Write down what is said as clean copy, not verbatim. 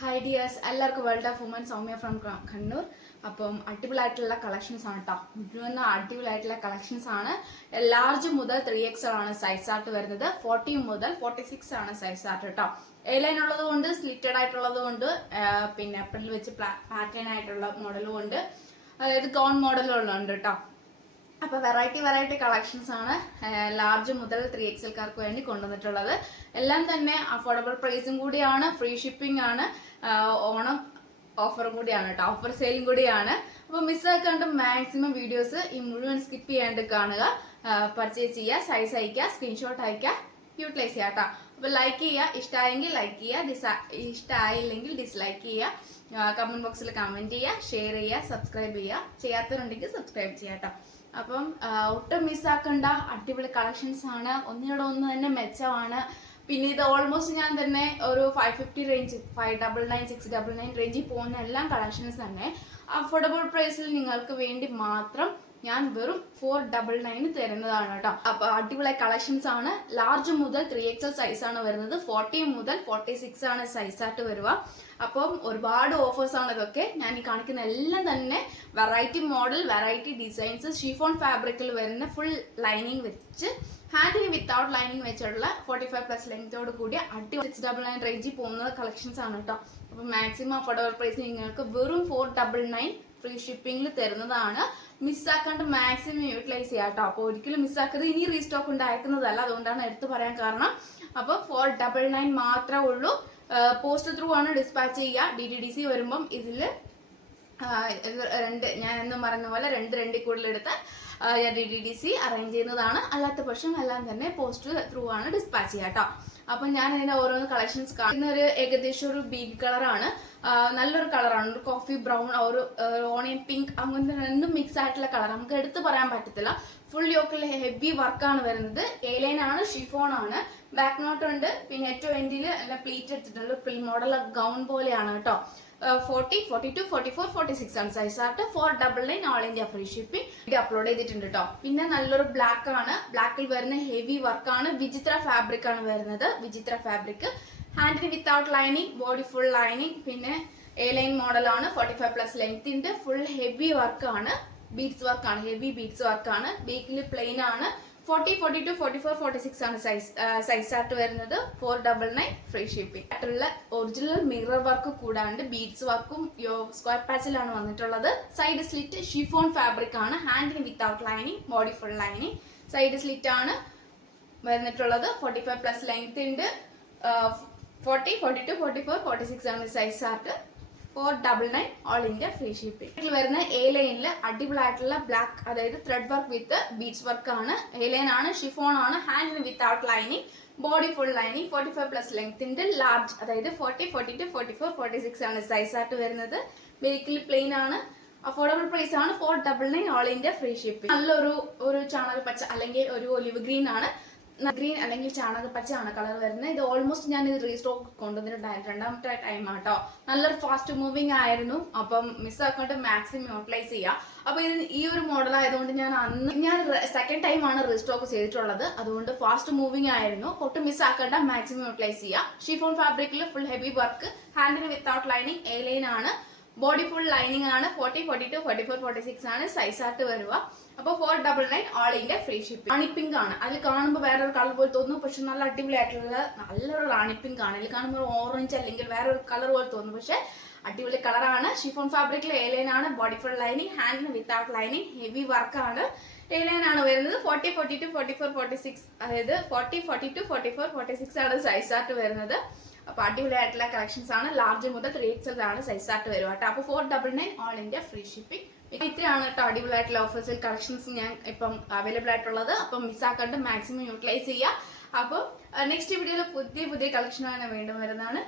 Hi dears, എല്ലാവർക്കും world of woman Soumya from Kannur. Appam അടിപൊളിയായിട്ടുള്ള collections ആണ് കേട്ടോ. മുഴുവൻ അടിപൊളിയായിട്ടുള്ള കളക്ഷൻസ് ആണ്. ലാർജ് മുതൽ 3XL ആണ് സൈസ് ആർട്ട് വരുന്നത്. 40 മുതൽ 46 ആണ് സൈസ് ആർട്ട് കേട്ടോ. എയർലൈൻ ഉള്ളത് കൊണ്ട്, സ്ലിറ്റഡ് ആയിട്ടുള്ളത് കൊണ്ട്, പിന്നെ പ്രിൽ വെച്ച് പാറ്റേൺ ആയിട്ടുള്ള മോഡലും ഉണ്ട്, അതായത് ഗൗൺ മോഡലുകളുണ്ട് കേട്ടോ. അപ്പൊ വെറൈറ്റി കളക്ഷൻസ് ആണ് ലാർജ് മുതൽ 3XLക്കാർക്ക് വേണ്ടി കൊണ്ടുവന്നിട്ടുള്ളത്. എല്ലാം തന്നെ അഫോർഡബിൾ പ്രൈസും കൂടിയാണ്, ഫ്രീ ഷിപ്പിംഗ് ആണ്, ഓണം ഓഫറും കൂടിയാണ് കേട്ടോ, ഓഫർ സെയിലും കൂടിയാണ്. അപ്പൊ മിസ്സാക്കാണ്ട് മാക്സിമം വീഡിയോസ് ഈ മുഴുവൻ സ്കിപ്പ് ചെയ്യാണ്ട് കാണുക, പർച്ചേസ് ചെയ്യുക, സൈസ് അയക്കുക, സ്ക്രീൻഷോട്ട് അയക്കുക, യൂട്ടിലൈസ് ചെയ്യുക കേട്ടോ. അപ്പൊ ലൈക്ക് ചെയ്യുക, ഇഷ്ടമായെങ്കിൽ ലൈക്ക് ചെയ്യുക, ഇഷ്ടമായില്ലെങ്കിൽ ഡിസ്ലൈക്ക് ചെയ്യുക, കമന്റ് ബോക്സിൽ കമന്റ് ചെയ്യുക, ഷെയർ ചെയ്യുക, സബ്സ്ക്രൈബ് ചെയ്യുക, ചെയ്യാത്തവരുണ്ടെങ്കിൽ സബ്സ്ക്രൈബ് ചെയ്യുക കേട്ടോ. അപ്പം ഒട്ടും മിസ്സാക്കണ്ട അടിപൊളി കളക്ഷൻസ് ആണ്, ഒന്നിനോട് ഒന്ന് തന്നെ മെച്ചമാണ്. പിന്നെ ഇത് ഓൾമോസ്റ്റ് ഞാൻ തന്നെ ഒരു 550 റേഞ്ച്, 599, 699 റേഞ്ചിൽ പോകുന്ന എല്ലാം കളക്ഷൻസ് തന്നെ അഫോർഡബിൾ പ്രൈസിൽ നിങ്ങൾക്ക് വേണ്ടി മാത്രം ഞാൻ വെറും 499 തരുന്നതാണ് കേട്ടോ. അപ്പൊ അടിപൊളി കളക്ഷൻസ് ആണ്. ലാർജ് മുതൽ 3XL സൈസ് ആണ് വരുന്നത്. 40 മുതൽ 46 ആണ് സൈസ് ആയിട്ട് വരിക. അപ്പം ഒരുപാട് ഓഫേഴ്സ് ആണ് ഇതൊക്കെ. ഞാൻ ഈ കാണിക്കുന്ന എല്ലാം തന്നെ variety model, variety designs, chiffon ഫാബ്രിക്കിൽ വരുന്ന ഫുൾ ലൈനിങ് വെച്ച്, ഹാൻഡിന് വിത്തൗട്ട് ലൈനിങ് വെച്ചുള്ള 45+ ലെങ്തോട് കൂടിയ അടിപൊളി 699 റേഞ്ചിൽ പോകുന്ന കളക്ഷൻസ് ആണ് കേട്ടോ. അപ്പൊ മാക്സിമം അഫോർഡബിൾ പ്രൈസ് നിങ്ങൾക്ക് വെറും 499 ഫ്രീ ഷിപ്പിംഗിൽ തരുന്നതാണ്. മിസ്സാക്കാണ്ട് മാക്സിമം യൂട്ടിലൈസ് ചെയ്യാം കേട്ടോ. അപ്പോൾ ഒരിക്കലും മിസ്സാക്കരുത്. ഇനി റീസ്റ്റോക്ക് ഉണ്ടായിരിക്കുന്നതല്ല, അതുകൊണ്ടാണ് എടുത്തു പറയാൻ കാരണം. അപ്പോൾ 499 മാത്രമേ ഉള്ളൂ. പോസ്റ്റ് ത്രൂ ആണ് ഡിസ്പാച്ച് ചെയ്യുക. DTDC വരുമ്പം ഇതിൽ ഞാൻ എന്നും പറയുന്ന പോലെ രണ്ടിൽ കൂടുതൽ എടുത്താൽ DTDC അറേഞ്ച് ചെയ്യുന്നതാണ്. അല്ലാത്ത പക്ഷം എല്ലാം തന്നെ പോസ്റ്റ് ത്രൂ ആണ് ഡിസ്പാച്ച് ചെയ്യുക കേട്ടോ. അപ്പൊ ഞാൻ ഇതിന്റെ ഓരോന്ന് കളക്ഷൻസ് കാണുന്ന ഒരു ഏകദേശം ഒരു ബീഗ് കളറാണ്, നല്ലൊരു കളറാണ്, ഒരു കോഫി ബ്രൗൺ, ഒരു ഓണിയൻ പിങ്ക്, അങ്ങനത്തെ രണ്ടും മിക്സ് ആയിട്ടുള്ള കളർ. നമുക്ക് എടുത്ത് പറയാൻ പറ്റത്തില്ല. ഫുൾ യോക്കിൽ ഹെവി വർക്കാണ് വരുന്നത്. എലൈൻ ആണ്, ഷിഫോൺ ആണ്, ബാക്ക് നോട്ട് ഉണ്ട്, പിന്നെ ഏറ്റവും എൻഡിൽ പ്ലീറ്റ് എടുത്തിട്ടുണ്ട്, പ്രിൽ മോഡൽ ഗൗൺ പോലെയാണ് കേട്ടോ. 40, 42, 44, 46 ആണ് സൈസ് ആയിട്ട്. 499 ഓൾ ഇന്ത്യ ഫ്രീ ഷിപ്പിംഗ്. ഇത് അപ്ലോഡ് ചെയ്തിട്ടുണ്ട് കേട്ടോ. പിന്നെ നല്ലൊരു ബ്ലാക്ക് ആണ്, ബ്ലാക്കിൽ വരുന്ന ഹെവി വർക്കാണ്, വിചിത്ര ഫാബ്രിക് ആണ് വരുന്നത്. വിചിത്ര ഫാബ്രിക്, ഹാൻഡിന് without lining, body full lining, പിന്നെ എ ലൈൻ മോഡലാണ്, 45+ ലെങ്ത് ഉണ്ട്, ഫുൾ ഹെവി വർക്കാണ്, ബീഡ്സ് വർക്കാണ്, ഹെവി ബീഡ്സ് വർക്കാണ്. ബേക്കിൽ പ്ലെയിൻ ആണ്. 40, 42, 44, 46 ആണ് സൈസ് ആയിട്ട് വരുന്നത്. 499 ഫ്രീ ഷിപ്പിംഗ് ആയിട്ടുള്ള ഒറിജിനൽ മിറർ വർക്ക് കൂടാണ്ട് ബീഡ്സ് വർക്കും സ്ക്വയർ പാച്ചിലാണ് വന്നിട്ടുള്ളത്. സൈഡ് സ്ലിറ്റ് ഷിഫോൺ ഫാബ്രിക് ആണ്, ഹാൻഡിന് without lining, body full lining. Side slit ആണ് വരുന്നിട്ടുള്ളത്. 45+ ലെങ്ത് ഉണ്ട്. 40, 42, 44, 46 ആണ് സൈസ് ആയിട്ട്. 499 ഓൾ ഇന്ത്യ ഫ്രീ ഷിപ്പിംഗ്. ഇതിൽ വരുന്ന എ ലൈനിൽ അടിപൊളിയായിട്ടുള്ള ബ്ലാക്ക്, അതായത് thread work with beads work ആണ്. എ ലൈൻ ആണ്, ഷിഫോൺ ആണ്, ഹാൻഡിന് without lining, body full lining. 45+ length ഉണ്ട്. ലാർജ്, അതായത് 40, 42, 44, 46 ആണ് സൈസ് ആയിട്ട് വരുന്നത്. ബേക്കിൽ പ്ലെയിൻ ആണ്. അഫോർഡബിൾ പ്രൈസ് ആണ്. 499 ഓൾ ഇന്ത്യ ഫ്രീ ഷിപ്പിംഗ്. നല്ലൊരു ചാണക പച്ച അല്ലെങ്കിൽ ഒരു ഒലിവ് ഗ്രീൻ ആണ്, ഗ്രീൻ അല്ലെങ്കിൽ ചാണകപ്പച്ചയാണ് കളർ വരുന്നത്. ഇത് ഓൾമോസ്റ്റ് ഞാൻ ഇത് റീസ്റ്റോക്ക് കൊണ്ടുവന്നിട്ടുണ്ടായിരുന്നു, രണ്ടാമത്തെ ടൈം ആട്ടോ. നല്ലൊരു ഫാസ്റ്റ് മൂവിങ് ആയിരുന്നു. അപ്പം മിസ്സാക്കാണ്ട് മാക്സിമം യൂട്ടിലൈസ് ചെയ്യുക. അപ്പൊ ഇത് ഈ ഒരു മോഡൽ ആയതുകൊണ്ട് ഞാൻ സെക്കൻഡ് ടൈം ആണ് റീസ്റ്റോക്ക് ചെയ്തിട്ടുള്ളത്. അതുകൊണ്ട് ഫാസ്റ്റ് മൂവിങ് ആയിരുന്നു. ഒട്ടും മിസ്സാക്കേണ്ട, മാക്സിമം യൂട്ടിലൈസ് ചെയ്യുക. ഷിഫോൺ ഫാബ്രിക്കിൽ ഫുൾ ഹെവി വർക്ക്, ഹാൻഡിന് വിത്തൗട്ട് ലൈനിങ്, എ ലൈൻ ആണ്, ബോഡി ഫുൾ ലൈനിങ് ആണ്. 40, 42, 44, 46 ആണ് സൈസ് ആയിട്ട് വരിക. അപ്പോൾ 499 ഓൾ ഇന്ത്യ ഫ്രീ ഷിപ്പിംഗ്. റാണി പിങ്ക് ആണ്. അതിൽ കാണുമ്പോൾ വേറൊരു കളർ പോലെ തോന്നുന്നു, പക്ഷെ നല്ല അടിപൊളിയായിട്ടുള്ള നല്ലൊരു റാണി പിങ്ക് ആണ്. ഇതിൽ കാണുമ്പോൾ ഓറഞ്ച് അല്ലെങ്കിൽ വേറൊരു കളർ പോലെ തോന്നുന്നു, പക്ഷെ അടിപൊളി കളറാണ്. ഷിഫോൺ ഫാബ്രിക്കിൽ എ ലൈൻ ആണ്, ബോഡി ഫുൾ ലൈനിങ്, ഹാൻഡിന് വിത്തൗട്ട് ലൈനിങ്, ഹെവി വർക്കാണ്. എ ലൈൻ ആണ് വരുന്നത്. 40, 42, 44, 46, അതായത് 40, 42, 44, 46 ആണ് സൈസ് ആയിട്ട് വരുന്നത്. അപ്പൊ അടിപൊളിയായിട്ടുള്ള കളക്ഷൻസ് ആണ്. ലാർജ് മുതൽ 3XL ആണ് സൈസ് ആയിട്ട് വരും കേട്ടോ. അപ്പൊ 499 ഓൾ ഇന്ത്യ ഫ്രീ ഷിപ്പിംഗ്. ഇത്രയാണ് കേട്ടോ അടിപൊളിയായിട്ടുള്ള ഓഫേഴ്സിൽ കളക്ഷൻസ് ഞാൻ ഇപ്പം അവൈലബിൾ ആയിട്ടുള്ളത്. അപ്പം മിസ്സാക്കാണ്ട് മാക്സിമം യൂട്ടിലൈസ് ചെയ്യുക. അപ്പോൾ നെക്സ്റ്റ് വീഡിയോയിൽ പുതിയ കളക്ഷനാണ് വീണ്ടും വരുന്നതാണ്.